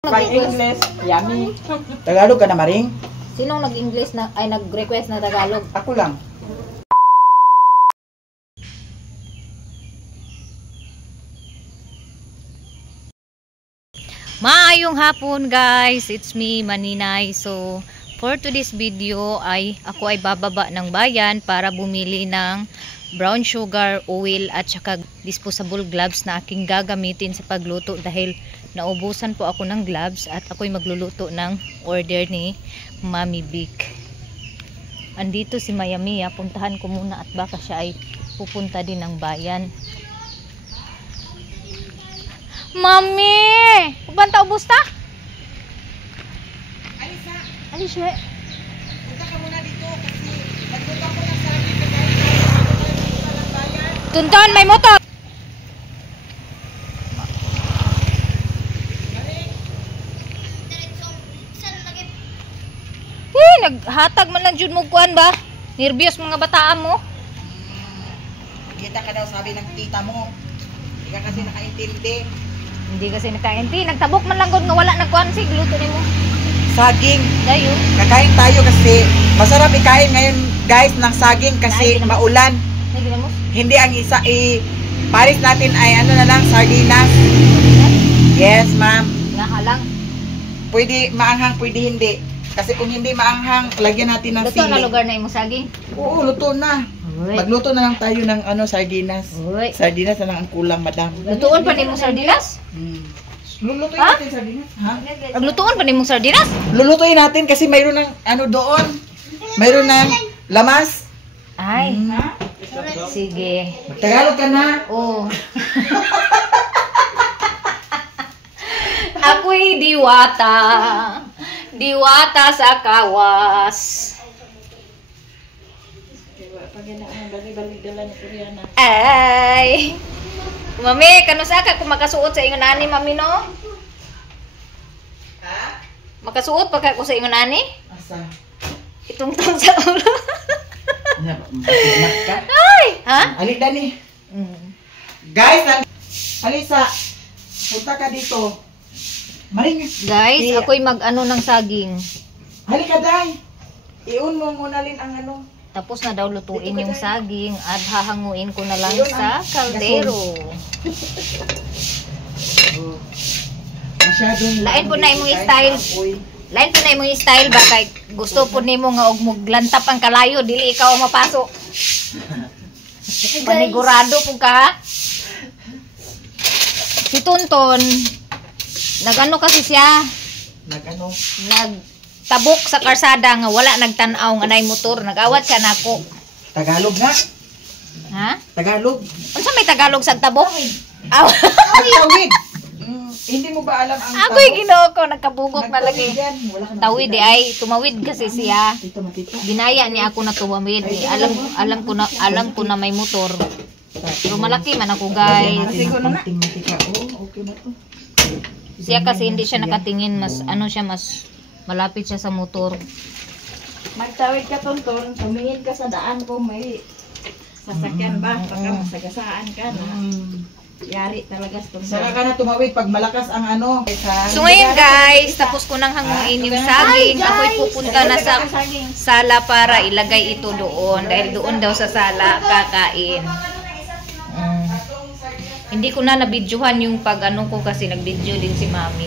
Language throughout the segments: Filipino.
English, yummy. Tagalog ka na, Maring? Sinong nag-English na ay nag-request na Tagalog? Ako lang. Maayong hapon guys, it's me Maninay. So for today's video ay ako ay bababa ng bayan para bumili ng brown sugar, oil at saka disposable gloves na aking gagamitin sa pagluto dahil naubusan po ako ng gloves at ako'y magluluto ng order ni Mami Vic. Andito si Maya Mia, puntahan ko muna at baka siya ay pupunta din ng bayan. Mami! Kupanta ubos ta? Alisa! Alisa! Punta ka muna dito kasi nagpunta ko na sa akin ng bayan. Tunton, may motor! Naghatag man lang jud mo kuan ba? Nervyos mga bataan mo. Kita ka daw sabi ng tita mo. Hindi ka kasi nakaintindi. Hindi kasi nakainti. Nagtabok man lang gud nga wala nagkuan si gluto nimo. Saging. Dayo. Kakain tayo kasi masarap ikain ngayon guys ng saging kasi maulan. Hindi ang isa paris natin ay ano na lang sardinas. Yes, ma'am. Nga halang. Pwede maanghang, pwede hindi. Kasi kung hindi maanghang, lagyan natin ng Luto sili. na lugar na imong saging. Oo, luto na. Uy. Magluto na lang tayo ng sardinas. Uy. Sardinas na lang ang kulang, madam. Lutuon pa nimong sardinas? Lulutuin Ha? natin sardinas. Ha? Aglutuon pa nimong sardinas? Lulutuin natin kasi mayroon ng doon. Mayroon ng lamas. Ay. Sige. Tagalog ka na. Oh. Ako'y diwata. Diwata sa kawas. Ay. Mami, kanusa ka kung makasuot sa ingon ani, mami no? Ha? Makasuot pa ka ko sa ingon ani? Asa? Itong tong sa ulo. Matimat ka? Ay, ha? Alik Dani. Guys, Alisa, punta ka dito. Maring. Guys, ako'y mag-ano ng saging. Halika, Day. Iun mo muna rin ang ano. Tapos na daw lutuin yung saging at hahanguin ko na lang sa kaldero. Masyadong Lain po na imong style. Lain po na imong style ba kay gusto po nimo nga og muglantap ang kalayo dili ikaw ang mapasok. Panigurado po ka. Si Tonton nagano kasi siya nagtabok sa karsada nga wala nagtan-aw nga nay motor, nagawat siya nako. Tagalog nga. Ha? Tagalog. Unsa may Tagalog sa tabok? Aw. Tawid. Hindi mo ba alam ang Ako'y Ginoo ko nagkabugok na lagi. Tawid Tawid ay tumawid kasi siya. Dito matito. Ginaya niya ako na tumawid. Alam ko na may motor. Pero malaki man ako guys. Matika. Oh, okay na to. Siya kasi hindi siya nakatingin, mas ano siya, mas malapit siya sa motor. Magtawid ka, Tonton. Tumingin ka sa daan kung may sasakyan ba. Baka masagasaan ka na. Yari talaga sa Tonton. Saka ka na tumawid pag malakas ang ano. So ngayon guys, tapos ko nang hanguin yung saging. Ako'y pupunta na sa sala para ilagay ito doon. Dahil doon daw sa sala kakain. Hindi ko na nabidyohan yung pag ano ko kasi nagbidyo din si Mami.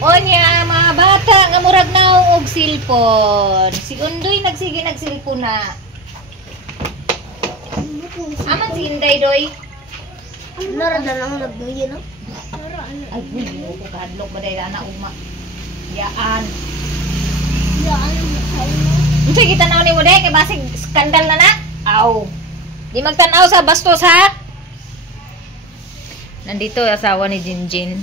Onya, mga bata nga murag na og silpon. Si Undoy nagsilpon na. Aman si Inday doy. Nara na lang nagduyo, no? Ay, hindi ko kahadlok ba dahil na uma. Yaan. Unsa gitanaw ni mo day kay basig skandal na na? Aw. Di magtanaw sa bastos ha. Nandito yung asawa ni Jinjin.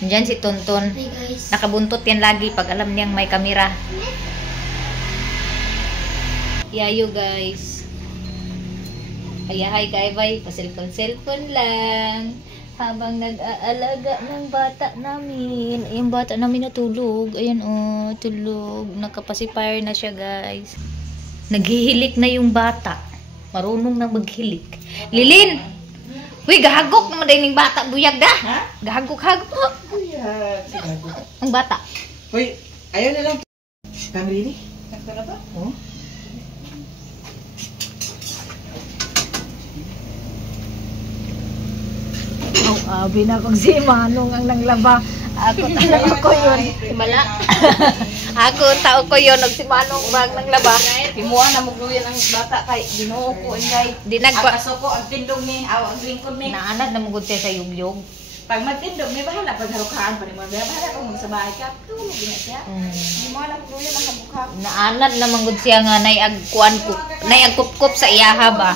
Diyan si Tonton. Hey guys. Nakabuntot yan lagi pag alam niyang may kamera. Yayo guys. Ayahay kay bay, pa-cellphone lang. Habang nag-aalaga ng bata namin. Yung bata namin natulog. Ayan oh, tulog. Nakapasipair na siya guys. Naghihilik na yung bata. Marunong na maghilik. Lilin! Uy, gahagok naman din yung bata, buyag da. Ha? Gahagok-hagok. Buyag. Sigado. Ang bata. Uy, ayaw na lang. Kang really? Kanta na ba? Oo. Abi na kung si Manong ang nanglaba. Ako tao ko yun. Mala. Ako tao ko yon og si Manong bang nang laba. Kimuha na mo yan ang bata kay Ginoo ko ingay. Di Ang nagpa aso ko ang tindog ni, ang lingkod ni. naanad na mugod siya sa yugyog. Pag magtindog, may bahala pag harukaan pa ni mo. May bahala kung magsabahay ka. Tulog na siya. Hindi mo alam kung yan ang habukha. Naanad na mangod siya nga nay ag kuan ko, nay ag kupkup sa iyaha ba.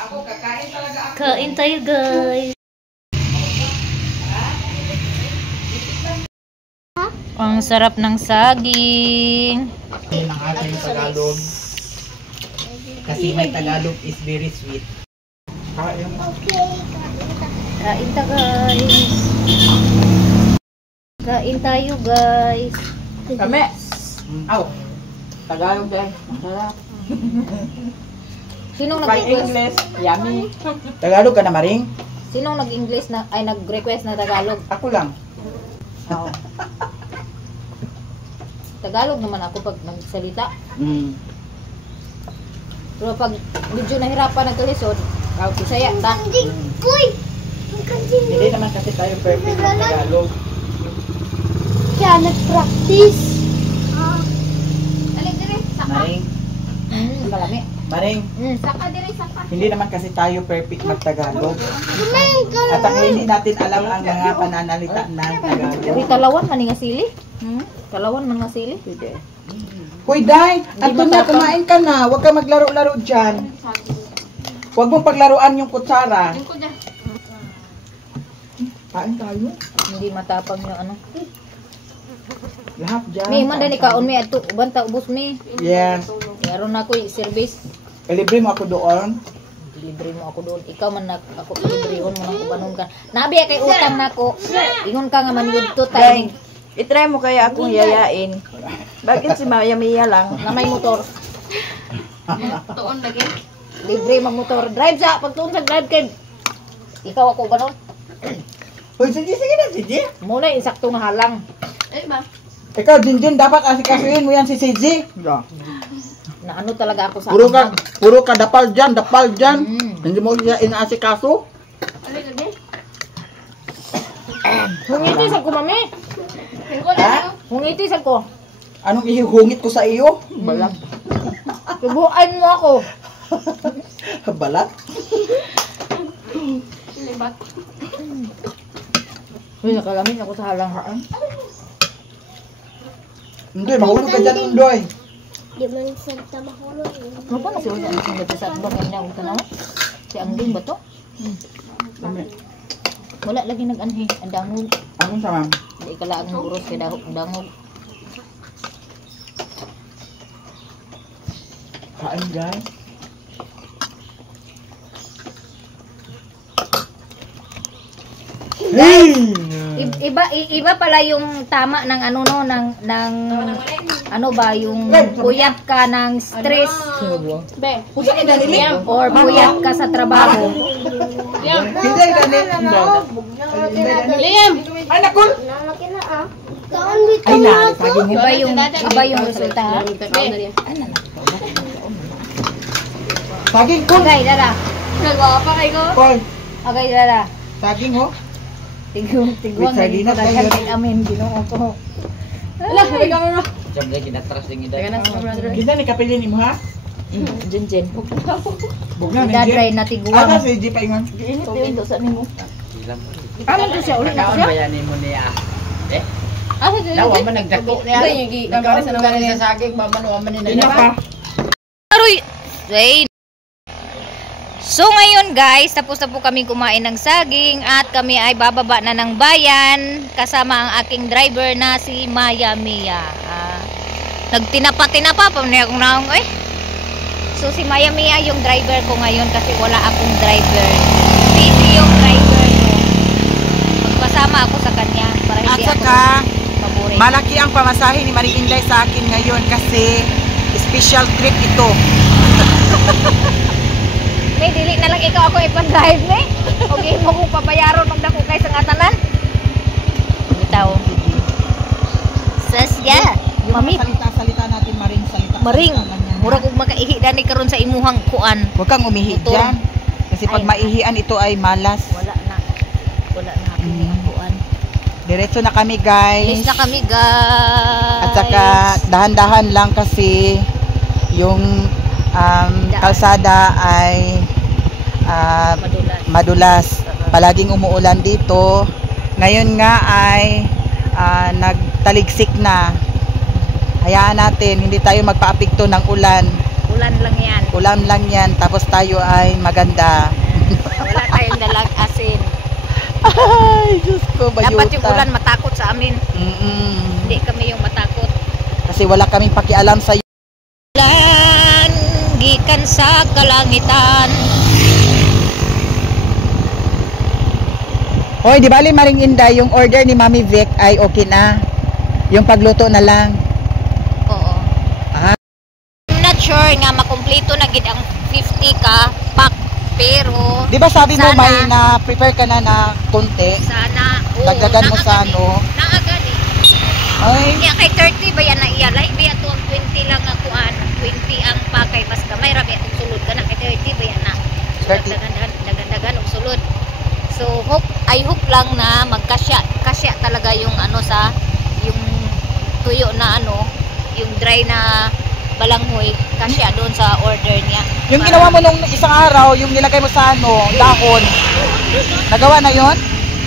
Ako, kakain talaga ako. Kain tayo guys. Ang sarap ng saging. Ng ating Tagalog. Kasi may Tagalog is very sweet. Kain. Kain ta guys. Kain tayo guys. Kami. Aw. Tagalog dahil. Masarap. Sinong Pag nag-request? English, yummy. Tagalog ka na, Maring? Sinong nag-English na ay nag-request na Tagalog? Ako lang. Oo. Tagalog naman ako pag nagsalita. Pero pag medyo nahirapan nagkalisod, Bisaya ta. Hindi naman kasi tayo perfect ng Tagalog. Kaya nag-practice. Alin dire? Maring, Kalami. Maring, Saka dire saka. hindi naman kasi tayo perfect mag-Tagalog. At ang hindi natin alam ang mga pananalita ng Tagalog. Uy, kalawan man nga sili. Kalawan man nga sili. Hoy, Day! Anto na, kumain ka na. Huwag ka maglaro-laro dyan. Huwag mong paglaruan yung kutsara. Kain tayo. Hindi matapang yung ano. Lahat dyan. May man dani kaon mi adto banta ubos mi. Yes. Meron na ko service. Libre mo ako doon. Libre mo ako doon. Ikaw man ako librehon mo nang ubanon ka. Nabi kay utang nako. Ingon ka nga maniyudto tayo. I-try mo kaya akong yayain. Bakit si Maya Mia lang? Na may motor. Tuon lagi. Libre mag motor. Drive sa pagtuon sa drive kay. Ikaw ako ubanon. Hoy, sige na, sige. Muna insakto nga halang. Ikaw, Jinjin, dapat asikasuhin mo yan si CJ. Na ano talaga ako sa Puro ka dapal dyan. Hindi mo siya inaasikaso. Hungiti sa ko mami. Ha? Hungiti sa ko. Anong ihihungit ko sa iyo? Balat. Tubuan mo ako. Balat? Uy, nakalamit ako sa halang. Hindi, mahulog ka dyan, Undoy. Di man sa mahulog. Ano pa na si Uy? Ano sa sa bagay niya? Ang tanaw? Si Angling ba to? Wala lagi nag-anhi. Ang dangog. Ano sa ma'am? Hindi ka lang ang buros kaya ang dangog. Kain, guys. Hey! Iba pala yung tama ng ano no ng ano ba yung puyat ka ng stress or puyat ka sa trabaho. Hindi, Liam! Ay, nakul! Kaon dito Ay, na, saging mo. Iba yung resulta ha. Saging, kul! Agay dada. Kul! Agay dada. Saging, ho? Tiguang With sardinas ba yun? kay amin Ginoo ko. Kita ni kapilin mo, ha? Jenjen. Bugna, Dadray na Ano tiguang. si G pa ingon? Init yun doon sa nimo. Ano to siya ulit na siya? mo niya. Asa to Lawa man nagdako niya. Nagkaroon sa naman sa saging, mamanuwa man nila. Ina pa. Aroy! Wait. So ngayon guys, tapos na po kami kumain ng saging at kami ay bababa na ng bayan kasama ang aking driver na si Maya Mia. Nagtinapa-tinapa pa niya akong naong eh. So si Maya Mia yung driver ko ngayon kasi wala akong driver. Busy yung driver ko. Magpasama ako sa kanya para At hindi ako saka, maboring. malaki ang pamasahe ni Marie Inday sa akin ngayon kasi special trip ito. May dili na lang ikaw ako ipan-drive ni. Okay mo kung pabayaron ng dako kay sa ngatanan. Bitaw. Sasya. Yung Mami, mga salita-salita natin, maring salita. maring. salita lang yan, ha? Mura kog makaihi dani karon sa imuhang kuan. Huwag kang umihi Motor. dyan. Kasi pag Ay. maihian, ito ay malas. Wala na. Wala na ako ang kuan. Diretso na kami, guys. Alis na kami, guys. At saka, dahan-dahan lang kasi yung kalsada ay Madulas. madulas. Palaging umuulan dito. Ngayon nga ay nagtaligsik na. Hayaan natin, hindi tayo magpaapekto ng ulan. Ulan lang yan. Ulan lang yan, tapos tayo ay maganda. Wala tayong dalag asin. Ay, Diyos ko, bayuta. Dapat yung ulan matakot sa amin. Mm-mm. Hindi kami yung matakot. Kasi wala kaming pakialam sa Ulan, gikan sa kalangitan. Hoy, di bali Maring Inday, yung order ni Mami Vic ay okay na. Yung pagluto na lang. Oo. Ah. I'm not sure nga makumpleto na gid ang 50 ka pack, pero Di ba sabi mo Sana. may na-prepare ka na na konti? sana Dagdagan mo sa ano? Naagad eh. Ay, Kaya kay 30 ba yan na iyalay? Biya to ang 20 lang ako 20 ang pakay mas gamay ra biya itong sulod ka na kay 30 ba yan na. So 30. dagan og sulod. So I hope lang na kasya talaga yung ano sa yung tuyo na ano, yung dry na balanghoy kasya doon sa order niya. yung Para- ginawa mo nung isang araw, yung nilagay mo sa ano, dahon. Nagawa na yon?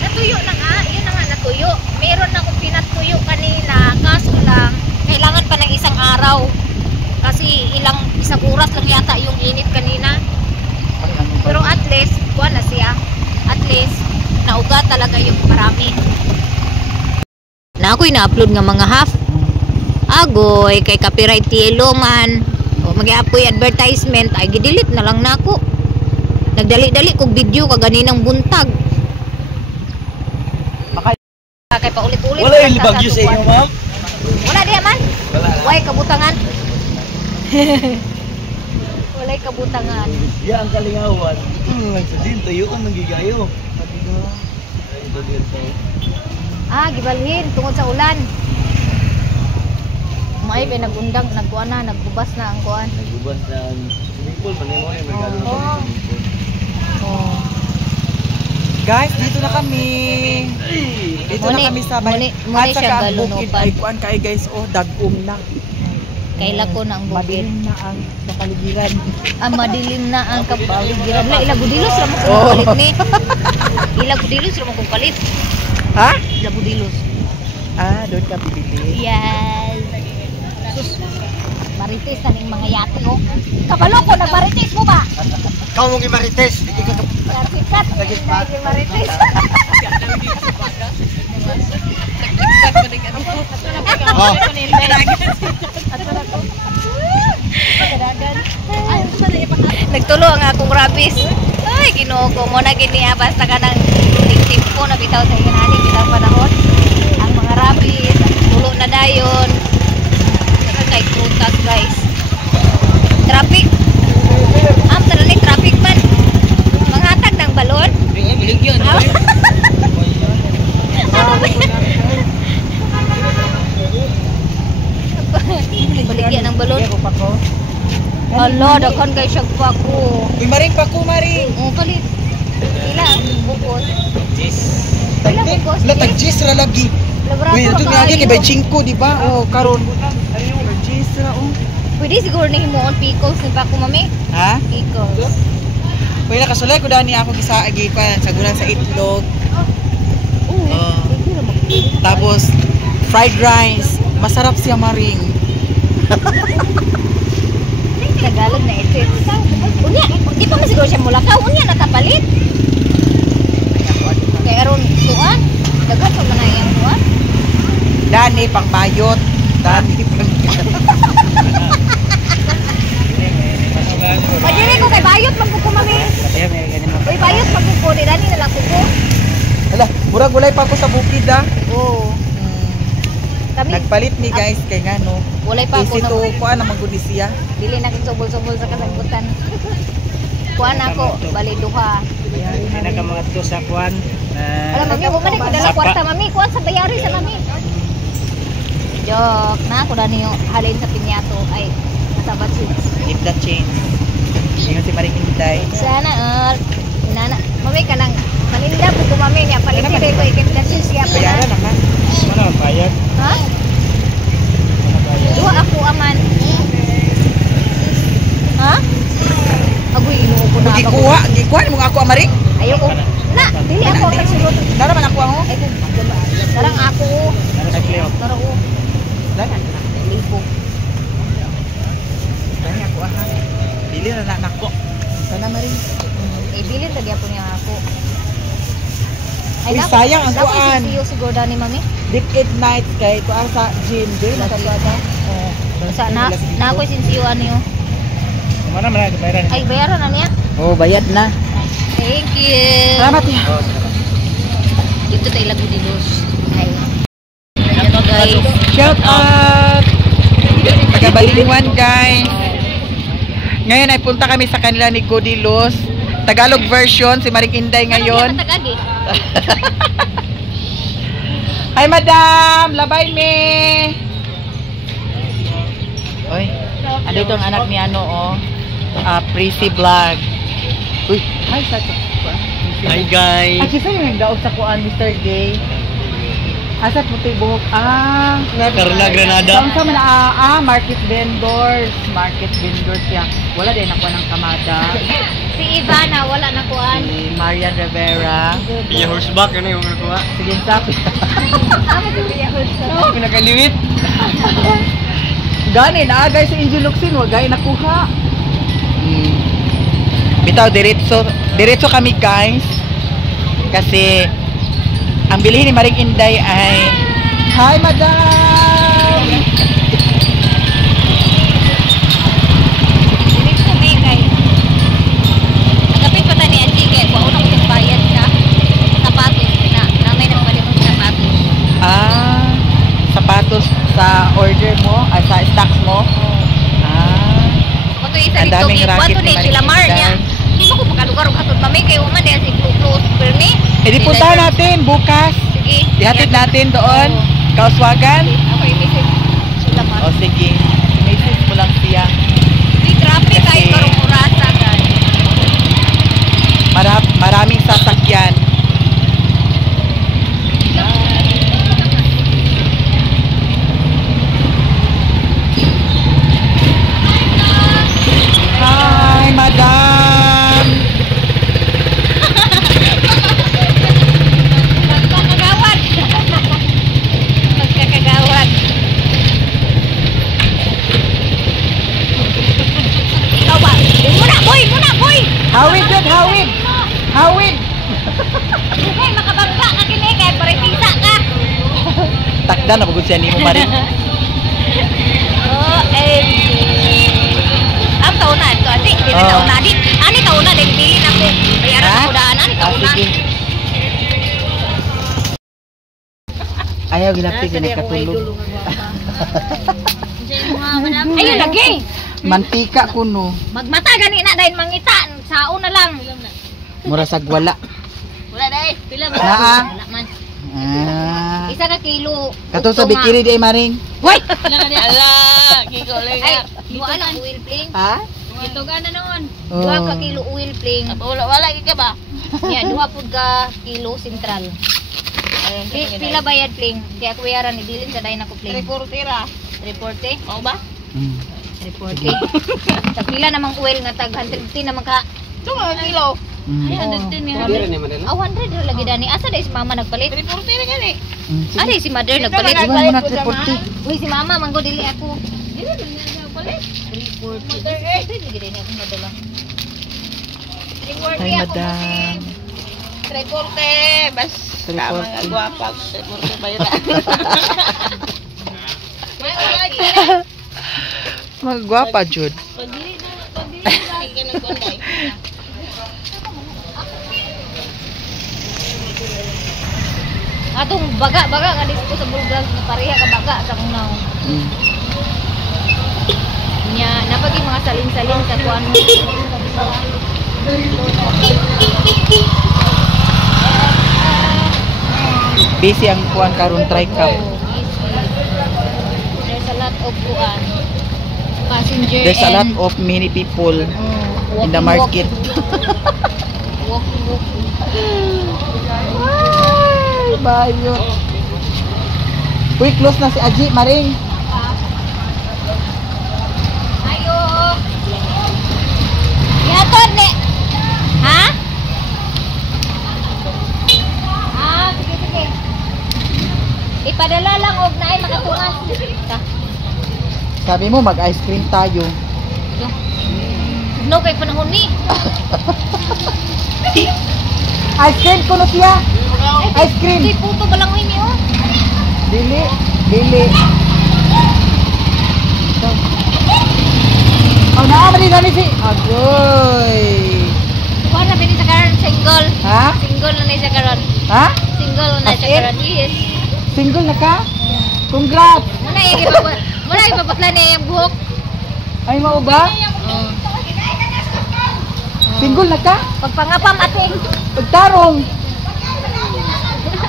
Natuyo na nga, yun na nga natuyo. Meron na akong pinatuyo kanina, kaso lang, kailangan pa ng isang araw. Kasi isang oras lang yata yung init kanina. Pero at least, kuha na siya. At least, nauga talaga yung marami. Na ako'y na-upload nga mga half. Agoy, kay copyright yellow man. O mag-i-apoy advertisement, ay gidelete na lang na ako. Nagdali-dali kog video kaganinang buntag. Kay paulit-ulit. Wala yung libagyo sa inyo, ma'am? Wala diya man. Wala. Way kabutangan. Walay kabutangan. Yan ang kalingawan. Sa din, tayo ka magigayo. Gibalhin tungod sa ulan. May nagundang, nagkuan na, nagbubas na ang kuan. Nagbubas na ang swimming pool, panimo yung regalo sa Oo. swimming pool. Oh. Guys, dito na kami. Dito na kami sa Muni At siya saka ang bukid galunupan. ay kuan kay guys, oh, dagom na. Kaila ko na ang bukid. Madilim na ang kapaligiran. Madilim na ang kapaligiran. Ilagudilos ra mo kung Oo. palit ni. Ilagudilos ra mo kung palit. Ha? Ilagudilos. Doon ka bibili. Yes. Sus. Marites na ning mga yate oh. Kabalo ko nagmarites mo ba? Ikaw mong imarites, hindi ka Sikat. Hindi marites. Oh. Nagtulo ang akong rabis. Ay, Ginoo ko mo na gini basta ka nang timpo na bitaw sa inani bitaw panahon. Ang mga rabis, tulo na dayon. Saka kay prutas, guys. Traffic. Tara ni traffic man. Manghatag ng balon. Baligyan ng balon. Hala, daghan kay siyag pa ko. Uy, Maring pa ko, Maring. Palit. Ila, bukos. Tagdi, latag-jis ra lagi. Labrato Uy, ito ra nga kaayo. kay Bajingko, di ba? Oh, karon. Jis ra, oh. Pwede siguro na himuon pickles ni pa ko, mami. Ha? Pickles. Uy, nakasulay ko dani ako gisaagi pa sa gulan sa itlog. Oh. Tapos fried rice. Masarap siya, Maring. Tagalog na ito. Unya, di pa man siguro siya mulakaw. Unya, natapalit. Kaya aron tuan. Dagan pa man na yung tuan. Dani pang bayot. Dani pang Pagdiri ko kay bayot magbuko, mami. Uy, bayot magbuko. Di dani na lang buko. Hala, murag gulay pa ako sa bukid, ah. Oo. Kami, Nagpalit ni guys kay ngano. walay pa ako Easy na. to kuan na maguni siya. Dili na subol-subol sa kasagutan. kuan ako, bali duha. Pinaka mga to sa kuan. Alam mami, mo man ko dala Saka. kwarta mami, kuan sa bayari sa mami. Joke na ko dani yung halin sa pinyato ay sa budgets. Keep that change. Ingat si Maring Inday. Sana nana, mami kanang maninda po ko mami niya palit ko ikip na siya po. Bayaran naman. Ano ang bayad? Ha? Duha ako aman. Ha? Agoy inuo ko na ako. Gikuha mo ako Maring. Ayoko. Na, dili ako ang nagsulot. Dara man ako ang Ay, darang ako. Darang ako. Dara. Libo. Dara ako ah. Dili na nako. Sana Maring. Ibilin lagi ako niya ako. Uy, sayang ang kuan. Ako siguro dani mami. Deep 8 nights kay kuan sa gym din nakatuada. Sa na ako sinsiyo ano yun. Mana man bayaran? Ay, bayaran na niya. Oh, bayad na. Thank you. Salamat ya. Dito tayo lago di Los. Ay. Ito guys. Shout out! Taga-Balingwan guys. Ngayon ay punta kami sa kanila ni Godilos. Tagalog version, si Maring Inday ngayon. Ano Tagagi? Hi madam! Labay me! Oy, andito ang anak ni ano oh. Prissy Vlog. Uy, hi sa Hi guys. Ay, kisa yung nagdaog sa kuan, Mr. Gay. Asat puti buhok. Carla Granada. Saan man market vendors. Market vendors yan. Wala din ako ng kamada. Si Ivana, wala na kuan. Si Marian Rivera. Iya horseback ano yung nakuha? Sige, sapi. Ano to biya Oh, pinakaliwit. Gani, naagay sa Angel Luxin. Wag gaya nakuha. Bitaw, diretso kami guys. Kasi ang bilihin ni Maring Inday ay hi madam! Dilit ko may guys. Agapit pa tani Angie kay kuha na ko bayad siya. Sapatos na may nagpalit ng sapatos. Sapatos sa order mo, sa stocks mo. Kuto isa Ang dito daming gi racket kuto ni ni Maring sila Mar Inday. niya. Di ba ko pagkalugar og hatod mami kay uma dahil si close perni. E di puntahan natin bukas. Sige. Ihatid natin doon. Kauswagan. Ako i-message sila Mar. O sige. Message mo lang siya. Di traffic Kasi- ay karong orasa guys. Maraming sasakyan. Hi, madam. Magkakagawad. Magkakagawad. Ikaw ba? Muna boy! Muna boy! Hawid yun, hawid. Hawid. Okay, makabangga ka kini kay paretisa ka. Takda na pagod siya ni mo, Maring. OMG. Ang taon na ito, ati. Di na taon na. Ani taon na, din bilin ako. Bayaran Ha? ako daan. Ani taon na. Sige. Ayaw ginapit na katulog. Ayun lagi. Mantika kuno. Magmata gani na dahil mangita. Sao na lang. Mura sa gwala. Wala dahil. Pila ba? Naa. Wala man. Isa ka kilo. Kato sa bikini di ay Maring. Wait! Ala! Kikuli ka. Ay, buwan ang oil pling. Ha? Ito ka na noon. Oh. 2 ka kilo oil pling. Wala ka ba? Yeah, 2 po ka kilo sentral. Ayan, pila bayad pling. Kaya kuyaran ni Dilin sa dahin ako pling. 340 ra. 340? Oo ba? 340. Sa pila namang oil nga tag 150 naman ka. Ito nga kilo. Ay, 110 nga. 100 ra lagi dani. Asa dahil si mama nagpalit? 340 na gani. Ari si mother nagpalit. Iwan mo na 340. Uy, si mama, manggo dili ako. Dili na nagpalit. 340. Dili gid ako madala. 340 Ay, ako. madam. 340, bas. 340. Guwapa, 340 bayra. Magwapa, Jud. Pagdili na kinagkunday. Atong baga nga dispo sa bulgang na pareha ka baga sa kung naong. Nya napagi mga salin-salin sa kuan mo. Busy ang kuan karon tricam. There's a lot of kuan. Passenger There's a lot and of many people in the walking, market. walking. Ay, bayo. Uy, close na si Aji, Maring. Ayo. Yaton ne. Ha? Sige. Ipadala lang og naay makatungas. Sabi mo, mag-ice cream tayo. No kay panahon ni. Ice cream kuno siya. Ice cream. Di puto ba lang ini oh. Dili. Oh, naamali na ni si. Agoy. Kuha na pini sa karon single. Ha? Single na sa karon. Ha? Single na As sa in? karon. Yes. Single na ka? Congrats. Muna ipapakla niya yung buhok. Ay, mao ba? Single na ka? Pagpangapam ate. Pagtarong.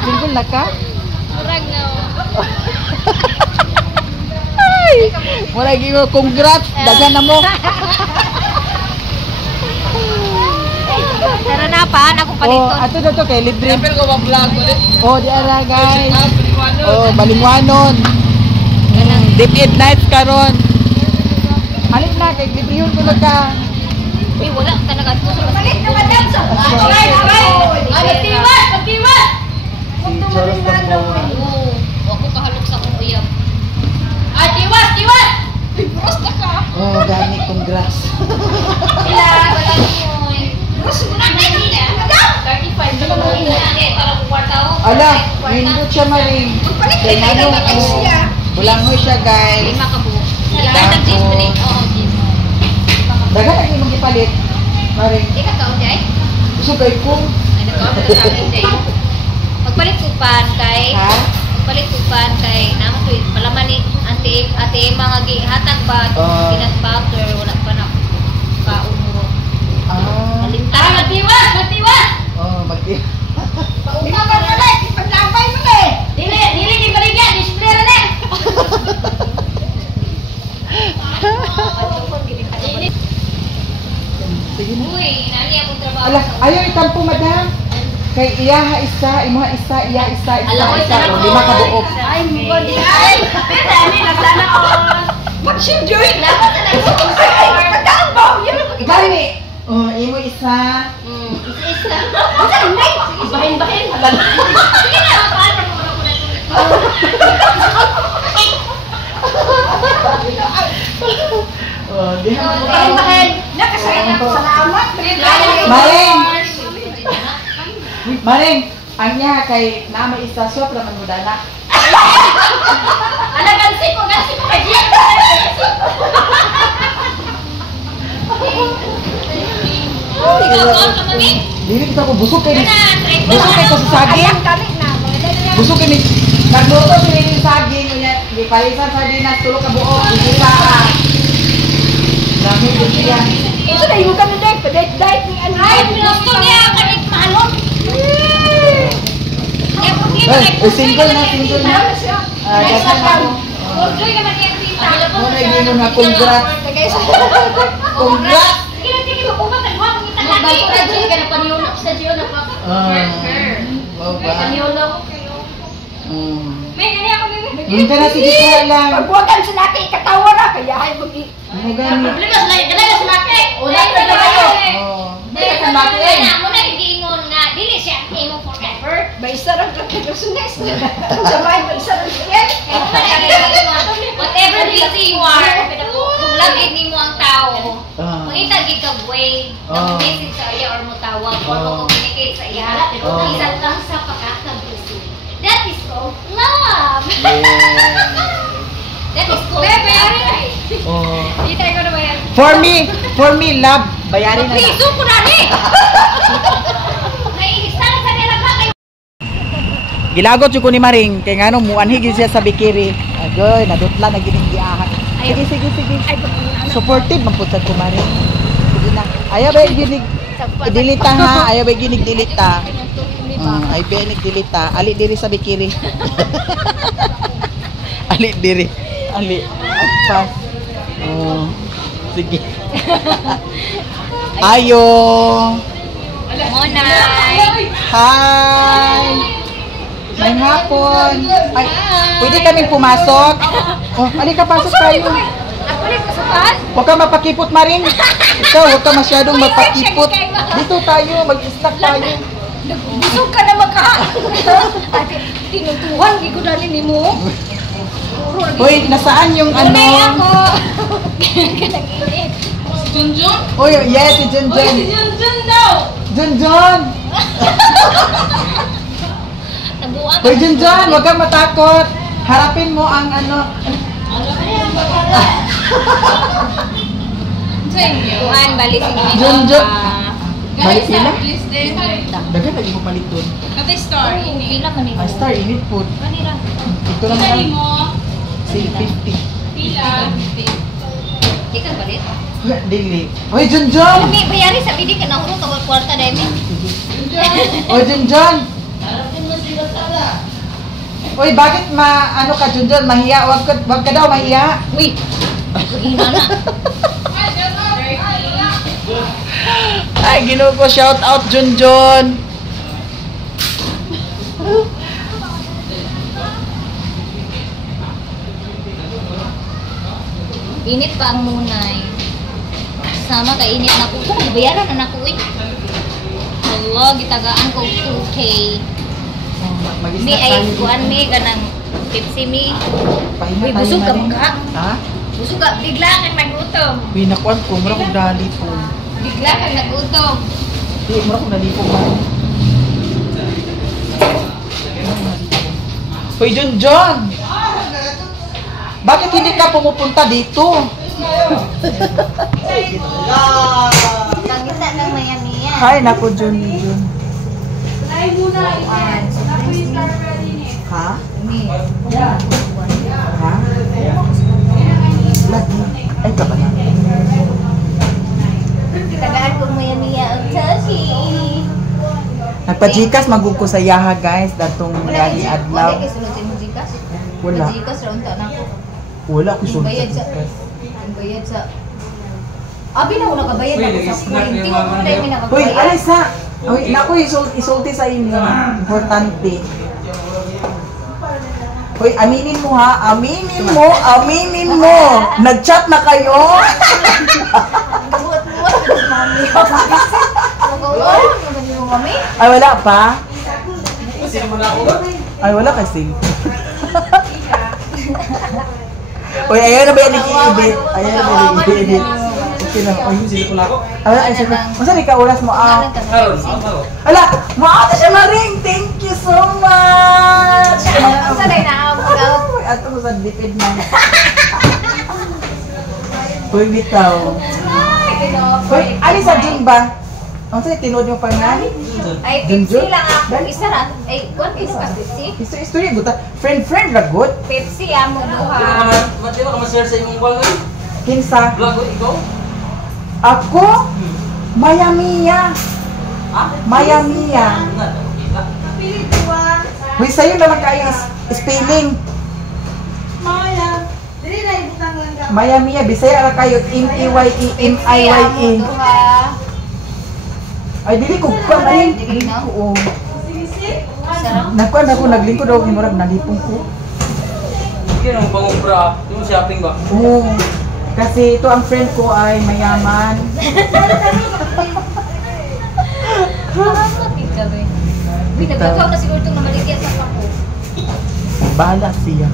Single na ka? Murag na. Ay! Wala mo, congrats. Dagan na mo. Tara na pa, ako Oh, paliton. ato na to kay libre. Pero ko ba-vlog ulit? Oh, di ara guys. Balingwanon. Oh, balingwanon. Deep Ed Nights karon. Halip na kay libre yun kuno ka. Uy, wala ka nag-adto sa Balik na madam sa Ay, magtiwas! Si Charles Gamboa. Oo, ako kahalok sa akong uyab. Ay, tiwas! Basta ka! Oh, gani congrats. Sila, wala mo. Gusto mo na nila! Madam! 35 na mo ina. Para ko kwarta ako. Ala, nindot siya Maring. Kay ano, bulangoy siya guys. Lima ka buhok. Ay, nag-jeans pa rin. Oo, jeans. Dagan lagi mong ipalit. Maring. Di ka kaon, Jai? Gusto kay kung. Ay, nag-kaon ka sa akin, Jai. Magpalit kupan kay... Ha? Magpalit kupan kay... Naman to, palaman ni ate mga hatag ba? Peanut butter, wala pa na. Kaon mo. Ah. Alintara, matiwas! Oh, magdi. Pauna ka na rin! Ipaglabay mo eh! Dili di baligyan! Display na rin! Sige na. Uy, nani akong trabaho. Ala, ayaw itampo madam. Kay iyaha isa, imuha isa, iya isa, Alam ko, isa. isa O, lima ka buok. Ay, mo di ay! Pwede, ani na sana all! What you doing? Laban na lang sa Ay, pagkaan ba? Yan ang pagkaan! Gani. Oh, imo isa. Isa-isa. Bahin-bahin! Sige na, paano mo na ko na Oh, di ha. Bahin-bahin! Nakasaya ako sa lamat! Maring! Maring, ang niya kay nama isa swap naman mo dana. Ala, gansi ko kay Jim! Ikaw ko, kamami? Dili kita ko busog kay Kana, trade busog kay ko sa saging. Kali na! Busog kay ni nagluto sila ng saging unya di palisan sardinas tulo ka buok di sa. Dami ko siya. Gusto na yung kami dahil, padayt-dayt ni ano. Ay, pinusto niya ang kanit mahalon. Kaya po niya, Eh, single na. Ah, dagan na mo. Ordoy naman niya ang tita. Mo na gino na congrats. Congrats. Sige lang, sige, makuha ka naman. Pangita lagi. Bago na dyan, ka na paniyulok sa dyan na pa. Wow ba? Paniyulok. May gani ako, bebe. Hindi ka na sige kuha lang. Pagbuwagan sa laki, katawa na, kaya ay mag- Ano gani? Problema sa laki, ganaya sa laki. Una pa na kayo. Oh. Dili ka maki. Muna hindi ingon nga, dili siya ingon forever. May isa lang kang kalusunes. Sabay, may isa lang siya. Whatever busy you are, kung lagid nimo ang tao, Ah. mangita gid kag way Oh. ng message sa iya or mo tawag or mo communicate sa iya. Oh. Isa lang sa pagkakabusy. That is called love. That is called love. Oh. Itry ko na ba yan? For me, love, bayarin na. Piso ko na ni! Naiistalan sa nila ba kayo? Gilagot yung ko ni Maring, kay nga nung muanhig siya sa bikiri. Agoy, nadutla na gining giahat. Sige. Supportive man po sa ko Maring. Sige na. Ayaw ba yung ginig? Sa I-delete ha. Ayaw ba ginig-delete ta? Ay ba ginig-delete ta? Ali diri sa bikiri. Ali diri. Ali. Apa? Oh. Sige. Ayo. Monay. Hi. May hapon. Ay, pwede kaming pumasok? Oh, halika pasok tayo. Ako rin kusukan? Huwag ka mapakipot, Maring. Ikaw, huwag ka masyadong magpakipot. Dito tayo, mag-snack tayo. Busog ka na maka. Ate, tinutuhan, di ko dali ni mo. Hoy, nasaan yung ano? Tunay ako. Kanang-init. Junjun? Hoy, yes, si Junjun. Uy, si Junjun daw. Junjun! Nabuang Hoy, Junjun, huwag kang matakot. Harapin mo ang ano. Tuhan, bali si Nino. Junjun. Balik Guys, sila? please din. Dagan lagi mo palit doon. Kata star. Pila man ito. Ah, star, init po. Kanira. Ito lang Kani lang. mo. Say 50. Pila. Ika balit. Dili. Hoy, Junjun! Kami, bayari sa bidik ka nahuro ka kwarta dahil mi. Hoy, Junjun! Hoy, bakit ano ka, Junjun? Mahiya? Wag ka daw mahiya. Uy! Ina na. Ay, Ginoo ko, shout out, Junjun! Init pa ang munay. Sama ka init na ko. Kung bayaran na ako eh. Allah, gitagaan ko 2K. Mi ay kuan mi kanang Pepsi mi. Pahinga Uy, tayo, busog ka Maring. maka. Ha? Busog ka, bigla kang nagutom. Uy, nakuan ko. Mura kong dali po. Bigla kang nagutom. Di, mura kong dali po, Maring. Hoy, Junjun! Bakit hindi ka pumupunta dito? Kangita ng maya-maya. Hay, naku, Junjun. Ha? Mi. Ha? Lagi. Ay, ka ba na? Tagaan ko maya-maya ang sashi. Nagpa-Gcash, magug ko sa yaha, guys. Datong lagi adlaw. Wala kayo sunodin mo Gcash? Wala. Gcash raon ta na ko. Wala ko sulod sa Bayad sa Gcash. bayad sa Abi na una kabayad ako sa kuwente ko na dahil Hoy, nakakabayad. Alisa! Hoy, naku, isulti sa inyo. Importante. Hoy, aminin mo ha. Aminin mo. Aminin mo. Nag-chat na kayo? Buot-buot mami. Magawa naman yung mami. Ay, wala pa? Ay, wala kasi. Hoy, ayaw na ba yan i-edit? Ayaw na ba yan i-edit? Okay na. Ay, Sili ko na ako. ay, sige. Masa di ka oras mo? Karon, ako. Ala, maata siya, Maring! Thank you so much! Sanay na ako daw. Uy, ato mo sa dipid na. Uy, bitaw. Uy, ali sa Jun ba? Ang sa'yo, tinood yung pangalan? Ay, Pepsi lang ako. Isa na. Ay, kuwan isa ka Pepsi? History, buta. Friend, ragot. Pepsi amo duha. Di ba ka ma-share sa imong vlog? Kinsa? Vlog ko, ikaw? Ako? Maya-Mia. Maya-Mia. Uy, sa'yo naman kayo spelling. Maya-Mia, Bisaya ra kayo. M-A-Y-E, M-I-Y-E. Duha. Ay, dili ko pa rin. Dili Dili na? ko, oh. Sarap. Nakuan ako, naglingkod ako, himurag, nalipong ko. Hindi na mo pangubra. Yung shopping ba? Oo. Kasi ito ang friend ko ay mayaman. Kapit ka ba? Uy, nagkakaw na siguro itong namaligyan sa ako. Bahala siya.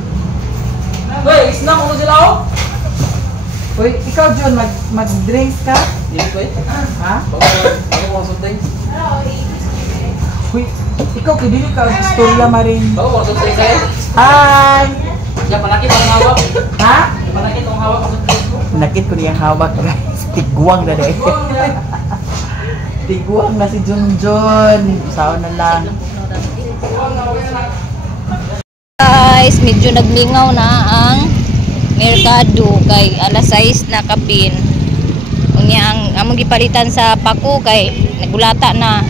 Hoy, snack mo sila ako? Uy, ikaw John, mag-drinks ka? Hindi ko eh. Ha? Bago ko konsulting. Uy, ikaw kidili ka ang istorya Maring. Bago ko konsulting sa'yo. Hi! Siya, panakit ang hawak. Ha? Panakit ang hawak konsulting ko. Nakit ko niyang hawak guys. Tigwang na dahil. Tigwang na si Junjun. Saan na lang. Guys, medyo naglingaw na ang merkado kay alas 6 na kapin. O Unya ang among gipalitan sa pako kay nagulata na.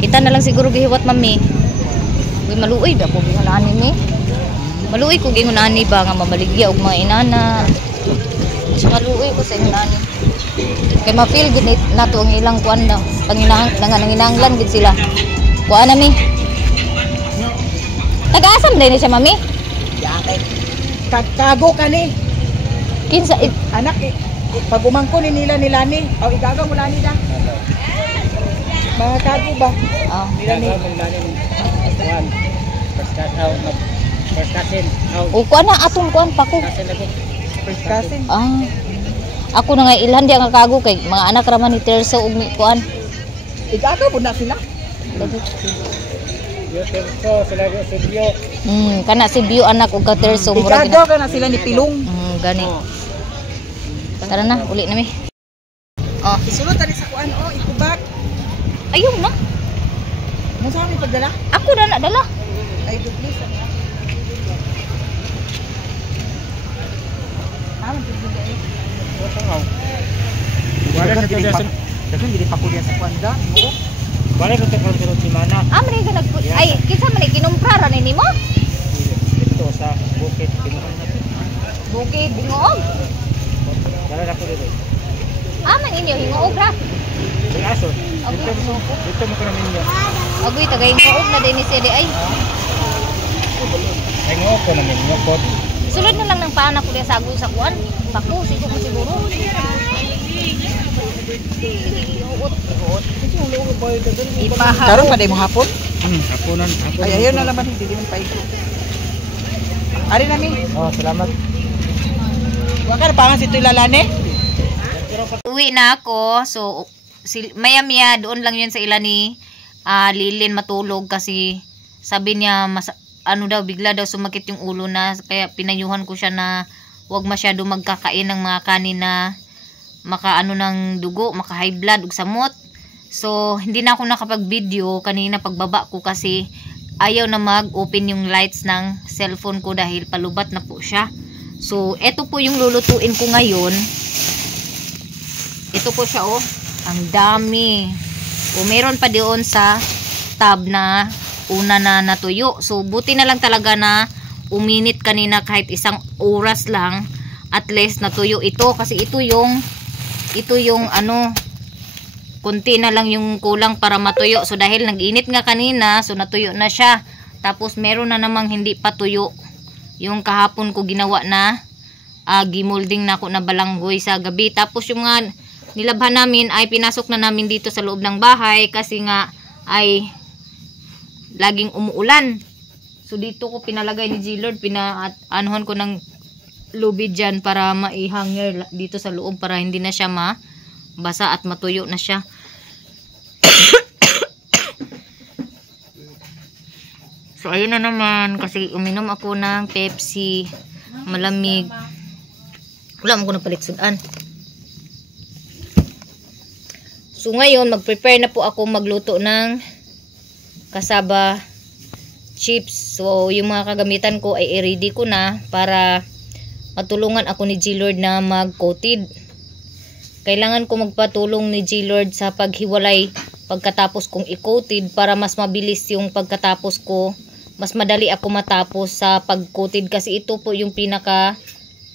Kita na lang siguro gihiwat mami. Uy maluoy ba ko gingalani ni? Maluoy ko gingunani ba nga mamaligya og mga inana. Mas maluoy ko sa inani. Kay ma-feel gud nato ang ilang kuan na nanginanglan gid sila. Kuan na mi. Taga-asam din ni siya mami. Kago ka ni. Kinsa Anak, pag umangko ni nila ni, o igagaw mo lani da. Mga kago ba? Nila ni. First cousin. O kuan na atong kuan pako. First cousin. Ako na nga ilhan di ang kago kay mga anak raman ni Terso ug ni kuan. Igagaw mo na sila. Kana si Bio anak ug ka Terso murag Igagaw ka na sila ni Pilong. gani. Tara na, uli na mi. Isulod tadi sa kuan ikubak. Ayun na. Mo sa amin pagdala? Ako na dala. Ay duplis. Dagan dili pa kuliah sa kuan da. Balik ko sa Simana. Mani ka ay kinsa man ginumpra ra ni nimo? Dito sa Bukit Pinuan. Bukid Hingoog. Balik ako dito. Man inyo Hingoog ra. Aso. Dito mo ko namin niya. Agoy tagay Hingoog na din ni siya di ay. Ay ngo ko namin niya po. Sulod na lang ng paanak ko sa agoy sa kuan. Pako siguro. Karon pa day mo hapon? Haponan. Ay ayon na laman hindi man paiko. Ari na mi. Salamat. Wa ka pangan si Tuy Lalane? Uwi na ako. So maya doon lang yun sa ila ni Lilin matulog kasi sabi niya daw bigla daw sumakit yung ulo na kaya pinayuhan ko siya na wag masyado magkakain ng mga kanin na makaano ng dugo, maka high blood ug samot. So hindi na ako nakapag-video kanina pagbaba ko kasi ayaw na mag-open yung lights ng cellphone ko dahil palubat na po siya. So eto po yung lulutuin ko ngayon. Ito po siya ang dami. Meron pa doon sa tab na una na natuyo. So buti na lang talaga na uminit kanina kahit isang oras lang at least natuyo ito kasi ito yung konti na lang yung kulang para matuyo. So dahil nag-init nga kanina, so natuyo na siya. Tapos meron na namang hindi pa tuyo. Yung kahapon ko ginawa na gimolding na ako na balanggoy sa gabi. Tapos yung mga nilabhan namin ay pinasok na namin dito sa loob ng bahay kasi nga ay laging umuulan. So dito ko pinalagay ni G-Lord, pinaanuhan ko ng lubid dyan para maihanger dito sa loob para hindi na siya mabasa at matuyo na siya. So ayun na naman kasi uminom ako ng Pepsi malamig. Wala mo ko napalit sudan. So ngayon mag-prepare na po ako magluto ng kasaba chips. So yung mga kagamitan ko ay i-ready ko na para matulungan ako ni G-Lord na mag-coated. Kailangan ko magpatulong ni G-Lord sa paghiwalay pagkatapos kong i-coated para mas mabilis yung pagkatapos ko. Mas madali ako matapos sa pag-coated kasi ito po yung pinaka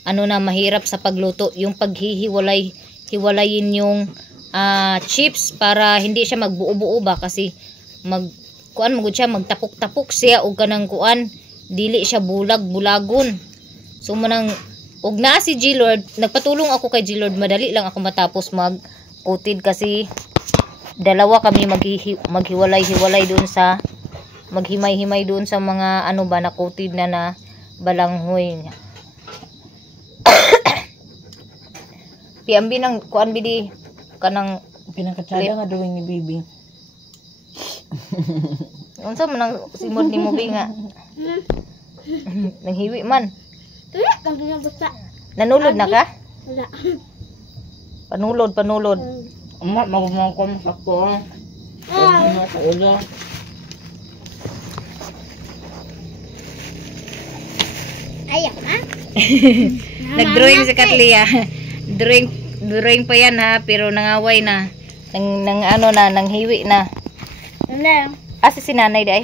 mahirap sa pagluto. Yung paghihiwalayin yung chips para hindi siya magbuo-buo ba kasi magtapok-tapok siya o kanang kuan dili siya bulagon. So manang og na si G-Lord, nagpatulong ako kay G-Lord, madali lang ako matapos mag-coated kasi dalawa kami maghiwalay-hiwalay doon sa maghimay-himay doon sa mga na coated na balanghoy. Piambi ng kuan bidi kanang pinakatsada nga duwing ni Bibi. Unsa man ang simod ni mo nga? Nanghiwi man. Nanulod na ka? Wala. Panulod. Magmamangkon sa ko. Sa ulo. Ayaw na. Nag-drawing si Katlia. Drawing pa yan ha, pero nangaway na. Nang hiwi na. Asa si nanay day?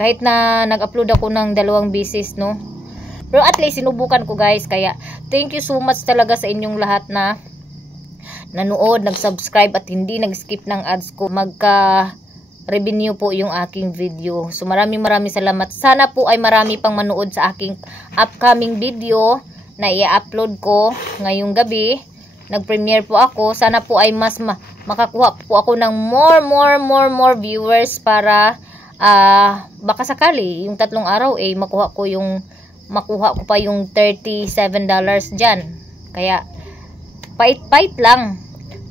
Kahit na nag-upload ako ng 2 beses, no? Pero at least sinubukan ko guys. Kaya thank you so much talaga sa inyong lahat na nanood, nag-subscribe at hindi nag-skip ng ads ko. Magka-revenue po yung aking video. So maraming salamat. Sana po ay marami pang manood sa aking upcoming video na i-upload ko ngayong gabi. Nag-premiere po ako. Sana po ay mas makakuha po ako ng more viewers para baka sakali yung 3 araw makuha ko pa yung $37 dyan. Kaya fight lang.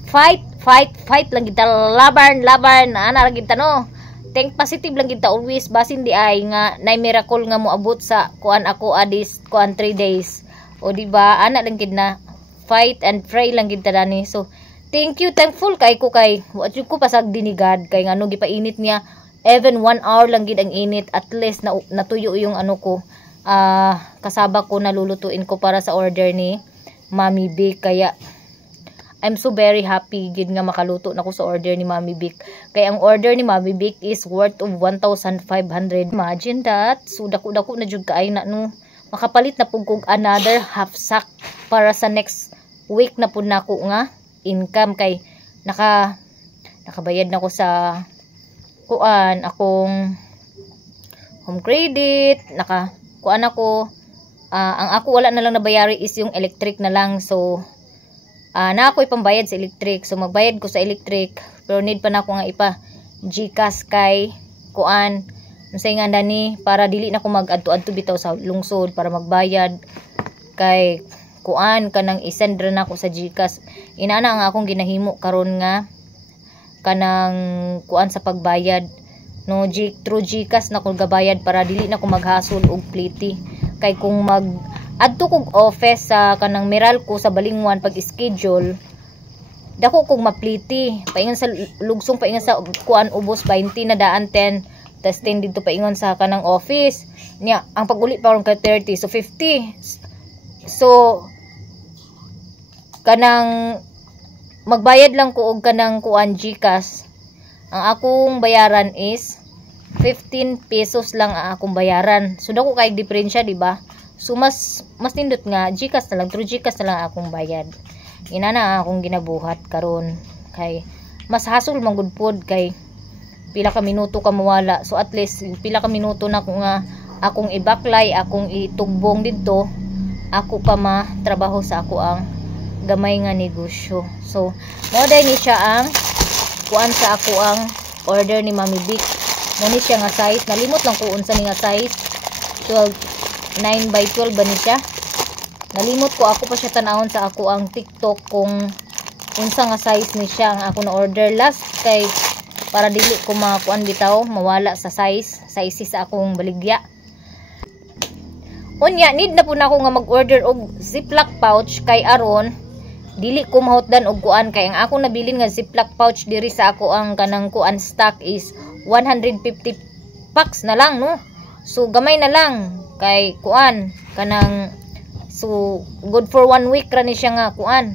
Fight lang kita. Laban ana lang kita no. Think positive lang kita always. Basin di ay nga na miracle nga mo abot sa kuan ako adis kuan 3 days. O diba, ana lang gid na fight and pray lang gid ta dani. So thankful kay wa jud ko pasag dinigad kay ngano gipainit niya. Even 1 hour lang gid ang init, at least natuyo yung ano ko. Kasaba ko nalulutuin ko para sa order ni Mommy Vic. Kaya I'm so very happy gid nga makaluto na ko sa order ni Mommy Vic. Kaya ang order ni Mommy Vic is worth of 1,500. Imagine that. So dako na jud kaay na no. Makapalit na pug kog another half sack para sa next week na pud nako nga income kay nakabayad na ko sa kuan akong home credit, kuan ako. Ang ako wala na lang nabayari is yung electric na lang. So na ako'y pambayad sa electric. So magbayad ko sa electric, pero need pa na ako nga GCash kay kuan unsay nga dani para dili na ko mag-adto-adto bitaw sa lungsod para magbayad kay kuan kanang isend ra na ako sa GCash. Inana nga akong ginahimo karon nga kanang kuan sa pagbayad no through GCash na ko gabayad para dili na ko maghasol og pliti. Kay kung adto kog office sa kanang Meralco sa Balingwan pag schedule dako kog mapliti paingon sa lugsong paingon sa kuan ubos 20 na daan 10 tas 10 dito paingon sa kanang office niya ang pag-uli pa ron ka 30 so 50. So kanang magbayad lang ko og kanang kuan GCash. Ang akong bayaran is 15 pesos lang ang akong bayaran. So dako kay diferensya, di ba? So mas nindot nga GCash na lang, through GCash na lang akong bayad. Inana akong ginabuhat karon kay mas hasol man gud pod kay pila ka minuto ka mawala. So at least pila ka minuto na ko nga akong ibaklay, akong itugbong didto, ako pa matrabaho sa ako ang gamay nga negosyo. So mao day ni siya ang kuan sa ako ang order ni Mommy Vic. Mo ni siya nga size, nalimot lang ko unsa ni nga size. 9 by 12 ba ni siya? Nalimot ko, ako pa siya tanawon sa ako ang TikTok kung unsa nga size ni siya ang ako na order last kay para dili ko makuan bitaw mawala sa sizes sa akong baligya. Unya need na po na ako nga mag-order og Ziploc pouch kay aron dili ko mahutdan og kuan kay ang ako nabilin nga Ziploc pouch diri sa ako ang kanang kuan stock is 150 packs na lang no. So gamay na lang kay kuan kanang so good for 1 week ra ni siya nga kuan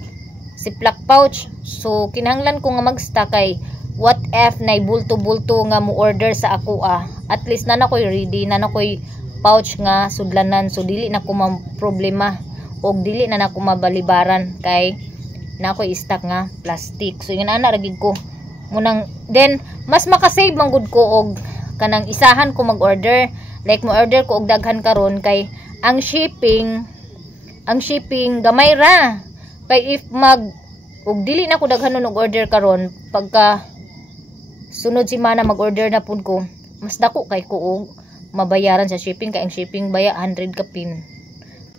Ziploc pouch. So kinahanglan ko nga mag-stock kay what if nay bulto-bulto nga mo order sa ako at least na nakoy ready na nakoy pouch nga sudlanan. So dili na ko problema og dili na nako mabalibaran kay nakoy stock nga plastic. So yun ana ragid ko munang then mas makasave man gud ko og kanang isahan ko mag-order like mo order ko og daghan karon kay ang shipping gamay ra kay if og dili na ko daghanon og order karon pagka sunod semana mag-order na pud ko mas dako kay ko og mabayaran sa shipping kay ang shipping baya 100 ka pin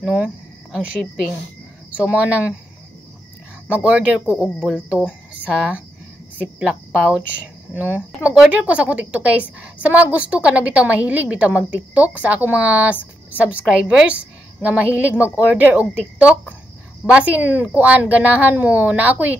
no ang shipping. So mo nang mag-order ko og bulto sa Ziploc pouch no. Mag-order ko sa akong TikTok guys. Sa mga gusto ka na bitaw mahilig bitaw mag-TikTok sa akong mga subscribers nga mahilig mag-order og TikTok. Basin kuan ganahan mo na ako'y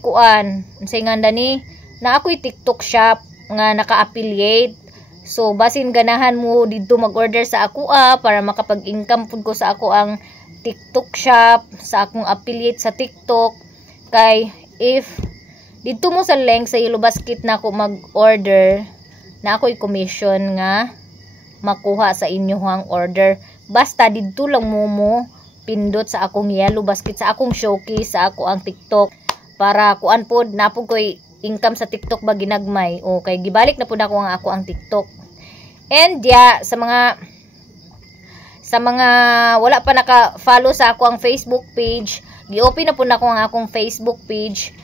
kuan unsay nga ni na ako'y TikTok shop nga naka-affiliate So basin ganahan mo didto mag-order sa ako para makapag-income pud ko sa ako ang TikTok shop, sa akong affiliate sa TikTok. Kay if didto mo sa link sa Yellow Basket na ako mag-order, na ako'y commission nga makuha sa inyohang order. Basta didto lang mo pindot sa akong Yellow Basket, sa akong showcase, sa ako ang TikTok, para kuan pod napod ko'y income sa TikTok ba ginagmay. O kay gibalik na pud ako ang TikTok. And sa mga wala pa naka-follow sa ako ang Facebook page, gi-open na pud ako ang akong Facebook page.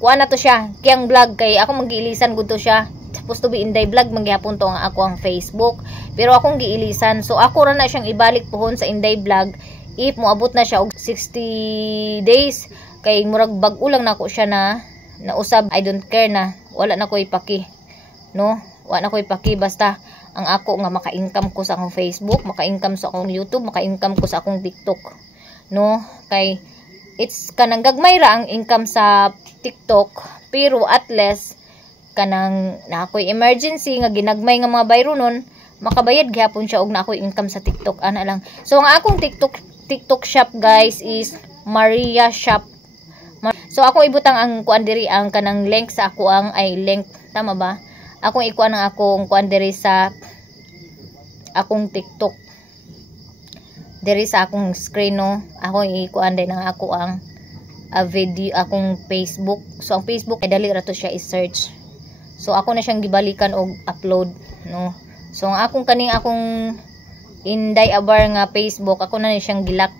Kuha na to siya, Kyang Vlog, kay ako mag-giilisan gud to siya. Supposed to be Inday Vlog, mangyapon to ang ako ang Facebook. Pero akong giilisan. So ako ra na siyang ibalik pohon sa Inday Vlog if moabot na siya og 60 days. Kay murag bag-o lang nako siya na usab. I don't care na. Wala na ko ipaki. No? Wala na ko ipaki, basta ang ako nga maka-income ko sa akong Facebook, maka-income sa akong YouTube, maka-income ko sa akong TikTok. No? Kay it's kanang gagmay ra ang income sa TikTok, pero at least kanang na ako'y emergency nga ginagmay nga mga bayro nun, makabayad gyapon siya og na ako'y income sa TikTok ana lang. So ang akong TikTok shop guys is Maria Shop. So ako ibutang ang kuan diri ang kanang link sa ako ang link, tama ba? Akong ikuan ang akong kuan diri sa akong TikTok. Diri sa akong screen no, ako ikuan din ang ako ang video akong Facebook. So ang Facebook ay dali ra to siya i-search. So ako na siyang gibalikan og upload no. So ang akong Inday Abar nga Facebook, ako na siyang gilak.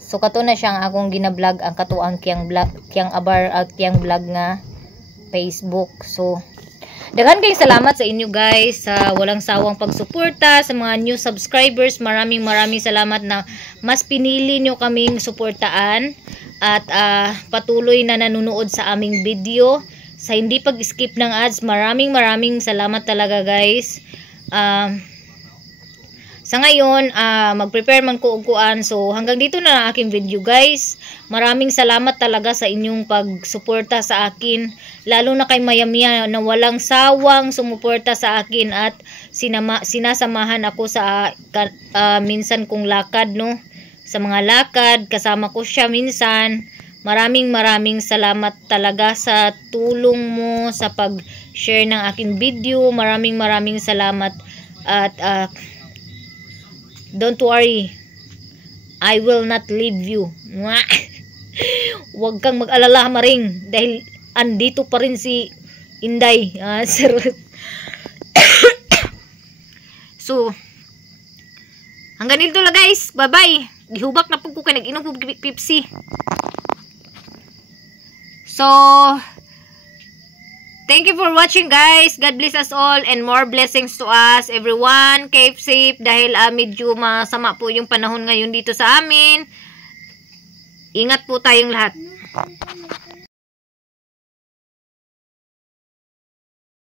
So kato na siyang akong gina-vlog ang katuang Kyang Abar at Kyang Vlog nga Facebook. So daghan kayong salamat sa inyo guys sa walang sawang pagsuporta, sa mga new subscribers. Maraming salamat na mas pinili nyo kaming suportaan at patuloy na nanonood sa aming video. Sa hindi pag-skip ng ads, maraming salamat talaga guys. Sa ngayon, mag-prepare man ko og kuan. So hanggang dito na ang aking video guys. Maraming salamat talaga sa inyong pagsuporta sa akin. Lalo na kay Mayamia na walang sawang sumuporta sa akin at sinasamahan ako sa minsan kong lakad no. Sa mga lakad, kasama ko siya minsan. Maraming salamat talaga sa tulong mo sa pag-share ng aking video. Maraming salamat at don't worry, I will not leave you. Huwag kang mag-alala maring dahil andito pa rin si Inday. So hanggang dito lang guys. Bye bye. Gihubak na po ko kay nag-inom po Pepsi. So thank you for watching guys. God bless us all and more blessings to us everyone. Keep safe dahil medyo masama po yung panahon ngayon dito sa amin. Ingat po tayong lahat.